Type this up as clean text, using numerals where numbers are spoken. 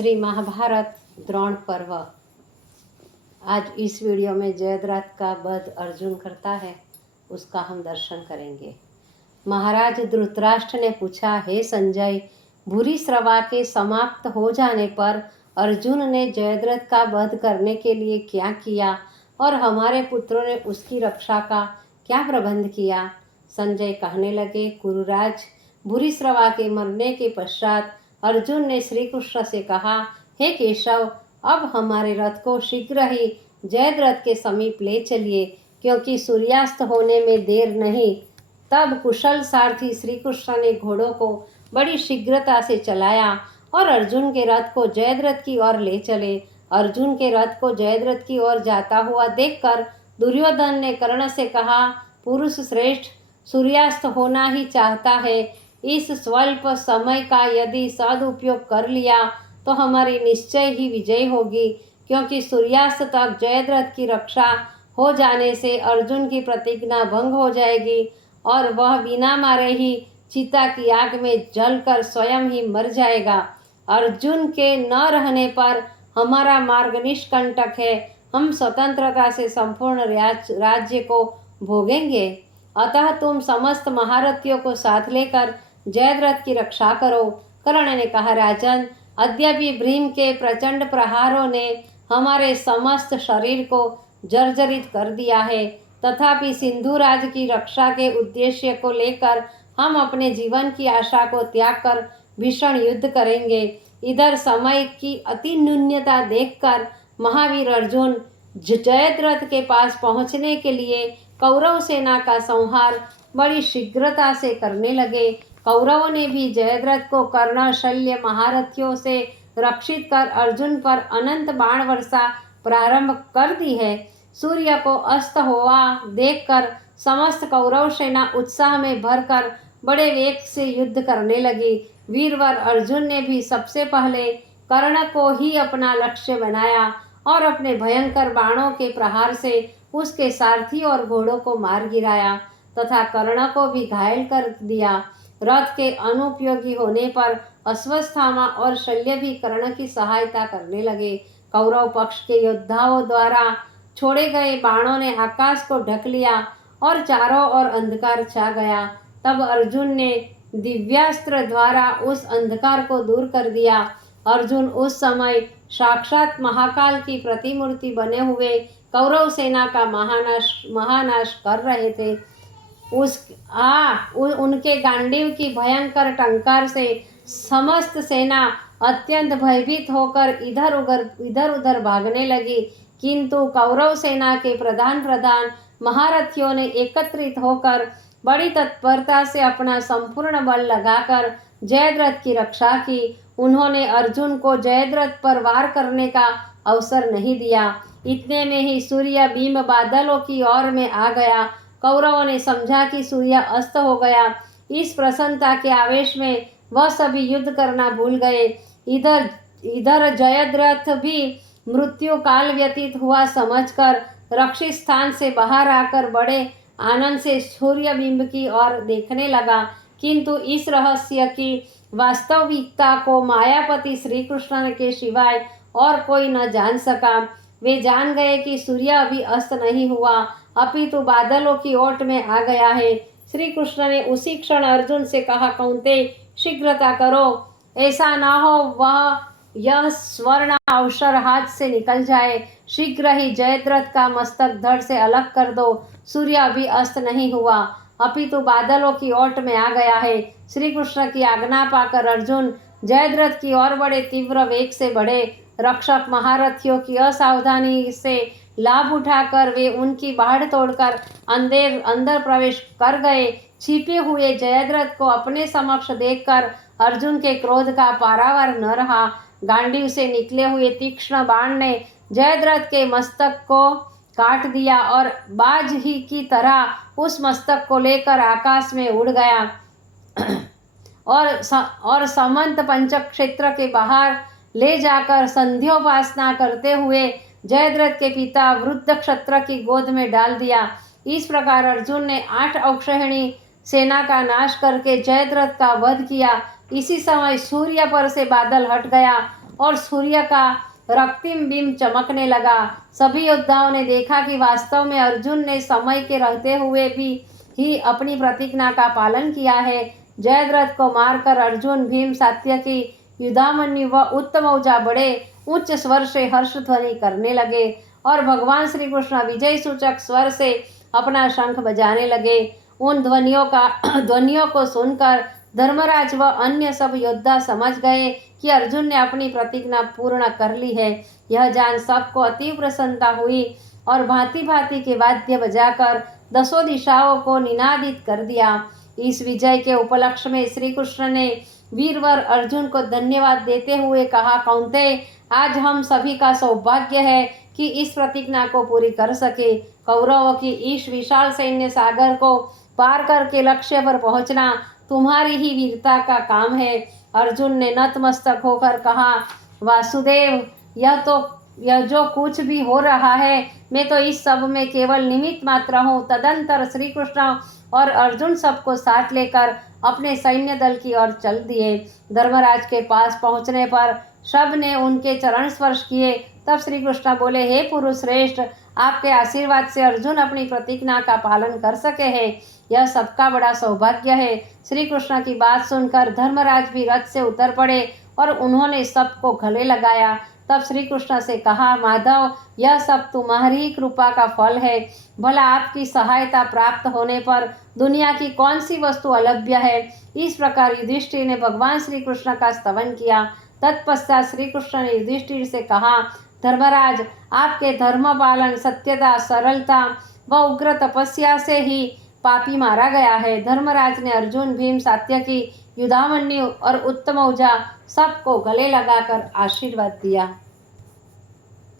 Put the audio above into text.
श्री महाभारत द्रोण पर्व। आज इस वीडियो में जयद्रथ का वध अर्जुन करता है, उसका हम दर्शन करेंगे। महाराज धृतराष्ट्र ने पूछा, हे संजय, भूरी श्रवा के समाप्त हो जाने पर अर्जुन ने जयद्रथ का वध करने के लिए क्या किया और हमारे पुत्रों ने उसकी रक्षा का क्या प्रबंध किया? संजय कहने लगे, कुरुराज, भूरी श्रवा के मरने के पश्चात अर्जुन ने श्री कृष्ण से कहा, हे केशव, अब हमारे रथ को शीघ्र ही जयद्रथ के समीप ले चलिए, क्योंकि सूर्यास्त होने में देर नहीं। तब कुशल सारथी श्री कृष्ण ने घोड़ों को बड़ी शीघ्रता से चलाया और अर्जुन के रथ को जयद्रथ की ओर ले चले। अर्जुन के रथ को जयद्रथ की ओर जाता हुआ देखकर दुर्योधन ने कर्ण से कहा, पुरुष श्रेष्ठ, सूर्यास्त होना ही चाहता है। इस स्वल्प समय का यदि सदुपयोग कर लिया तो हमारी निश्चय ही विजय होगी, क्योंकि सूर्यास्त तक जयद्रथ की रक्षा हो जाने से अर्जुन की प्रतिज्ञा भंग हो जाएगी और वह बिना मारे ही चिता की आग में जलकर स्वयं ही मर जाएगा। अर्जुन के न रहने पर हमारा मार्ग निष्कंटक है, हम स्वतंत्रता से संपूर्ण राज्य को भोगेंगे। अतः तुम समस्त महारथियों को साथ लेकर जयद्रथ की रक्षा करो। कर्ण ने कहा, राजन, यद्यपि भीम के प्रचंड प्रहारों ने हमारे समस्त शरीर को जर्जरित कर दिया है, तथापि सिंधुराज की रक्षा के उद्देश्य को लेकर हम अपने जीवन की आशा को त्याग कर भीषण युद्ध करेंगे। इधर समय की अति न्यूनता देखकर महावीर अर्जुन जयद्रथ के पास पहुंचने के लिए कौरव सेना का संहार बड़ी शीघ्रता से करने लगे। कौरवों ने भी जयद्रथ को कर्ण शल्य महारथियों से रक्षित कर अर्जुन पर अनंत बाण वर्षा प्रारंभ कर दी है। सूर्य को अस्त हुआ देखकर समस्त कौरव सेना उत्साह में भरकर बड़े वेग से युद्ध करने लगी। वीरवर अर्जुन ने भी सबसे पहले कर्ण को ही अपना लक्ष्य बनाया और अपने भयंकर बाणों के प्रहार से उसके सारथी और घोड़ों को मार गिराया तथा कर्ण को भी घायल कर दिया। रथ के अनुपयोगी होने पर अश्वत्थामा और शल्य भी कर्ण की सहायता करने लगे। कौरव पक्ष के योद्धाओं द्वारा छोड़े गए बाणों ने आकाश को ढक लिया और चारों ओर अंधकार छा गया। तब अर्जुन ने दिव्यास्त्र द्वारा उस अंधकार को दूर कर दिया। अर्जुन उस समय साक्षात महाकाल की प्रतिमूर्ति बने हुए कौरव सेना का महानाश कर रहे थे। उनके गांडीव की भयंकर टंकार से समस्त सेना अत्यंत भयभीत होकर इधर उधर भागने लगी, किंतु कौरव सेना के प्रधान महारथियों ने एकत्रित होकर बड़ी तत्परता से अपना संपूर्ण बल लगाकर जयद्रथ की रक्षा की। उन्होंने अर्जुन को जयद्रथ पर वार करने का अवसर नहीं दिया। इतने में ही सूर्य बिंब बादलों की ओर में आ गया। कौरवों ने समझा कि सूर्य अस्त हो गया। इस प्रसन्नता के आवेश में वह सभी युद्ध करना भूल गए। इधर जयद्रथ भी मृत्यु काल व्यतीत हुआ समझकर रक्षित स्थान से बाहर आकर बड़े आनंद से सूर्य बिंब की ओर देखने लगा, किंतु इस रहस्य की वास्तविकता को मायापति श्री कृष्ण के सिवाय और कोई न जान सका। वे जान गए कि सूर्य अभी अस्त नहीं हुआ, अपितु बादलों की ओट में आ गया है। श्री कृष्ण ने उसी क्षण अर्जुन से कहा, कौंतेय, शीघ्रता करो, ऐसा ना हो यह स्वर्ण अवसर हाथ से निकल जाए। शीघ्र ही जयद्रथ का मस्तक धड़ से अलग कर दो। सूर्य अभी अस्त नहीं हुआ, अपितु बादलों की ओट में आ गया है। श्री कृष्ण की आज्ञा पाकर अर्जुन जयद्रथ की ओर बड़े तीव्र वेग से बढ़े। रक्षक महारथियों की असावधानी से लाभ उठाकर वे उनकी बाढ़ तोड़कर अंदर प्रवेश कर गए। छिपे हुए जयद्रथ को अपने समक्ष देखकर अर्जुन के क्रोध का पारावार न रहा। गांडीव से निकले हुए तीक्ष्ण बाण ने जयद्रथ के मस्तक को काट दिया और बाज ही की तरह उस मस्तक को लेकर आकाश में उड़ गया और समंत पंचक क्षेत्र के बाहर ले जाकर संध्योपासना करते हुए जयद्रथ के पिता वृद्ध क्षत्र की गोद में डाल दिया। इस प्रकार अर्जुन ने 8 अक्षौहिणी सेना का नाश करके जयद्रथ का वध किया। इसी समय सूर्य पर से बादल हट गया और सूर्य का रक्तिम बिंब चमकने लगा। सभी योद्धाओं ने देखा कि वास्तव में अर्जुन ने समय के रहते हुए भी ही अपनी प्रतिज्ञा का पालन किया है। जयद्रथ को मारकर अर्जुन, भीम, सात्यकी, युधामन्यु व उत्तमौजा बड़े उच्च स्वर से हर्ष ध्वनि करने लगे और भगवान श्री कृष्ण विजय सूचक स्वर से अपना शंख बजाने लगे। उन ध्वनियों को सुनकर धर्मराज व अन्य सब योद्धा समझ गए कि अर्जुन ने अपनी प्रतिज्ञा पूर्ण कर ली है। यह जान सबको अति प्रसन्नता हुई और भांति भांति के वाद्य बजाकर दसों दिशाओं को निनादित कर दिया। इस विजय के उपलक्ष्य में श्री कृष्ण ने वीरवर अर्जुन को धन्यवाद देते हुए कहा, कौन्तेय, आज हम सभी का सौभाग्य है कि इस प्रतिज्ञा को पूरी कर सके। कौरवों की इस विशाल सैन्य सागर को पार करके लक्ष्य पर पहुंचना तुम्हारी ही वीरता का काम है। अर्जुन ने नतमस्तक होकर कहा, वासुदेव, यह जो कुछ भी हो रहा है, मैं तो इस सब में केवल निमित्त मात्र हूँ। तदंतर श्री कृष्ण और अर्जुन सबको साथ लेकर अपने सैन्य दल की ओर चल दिए। धर्मराज के पास पहुंचने पर सब ने उनके चरण स्पर्श किए। तब श्री कृष्ण बोले, हे पुरुष श्रेष्ठ, आपके आशीर्वाद से अर्जुन अपनी प्रतिज्ञा का पालन कर सके हैं। यह सबका बड़ा सौभाग्य है। श्री कृष्ण की बात सुनकर धर्मराज भी रथ से उतर पड़े और उन्होंने सबको गले लगाया। तब श्री कृष्ण से कहा, माधव, यह सब तुम्हारी कृपा का फल है। भला आपकी सहायता प्राप्त होने पर दुनिया की कौन सी वस्तु अलभ्य है। इस प्रकार युधिष्ठिर ने भगवान श्री कृष्ण का स्तवन किया। तत्पश्चात श्री कृष्ण ने युधिष्ठिर से कहा, धर्मराज, आपके धर्म पालन, सत्यता, सरलता व उग्र तपस्या से ही पापी मारा गया है। धर्मराज ने अर्जुन, भीम, सात्यकी, युधामन्यु और उत्तमौजा सबको गले लगाकर आशीर्वाद दिया।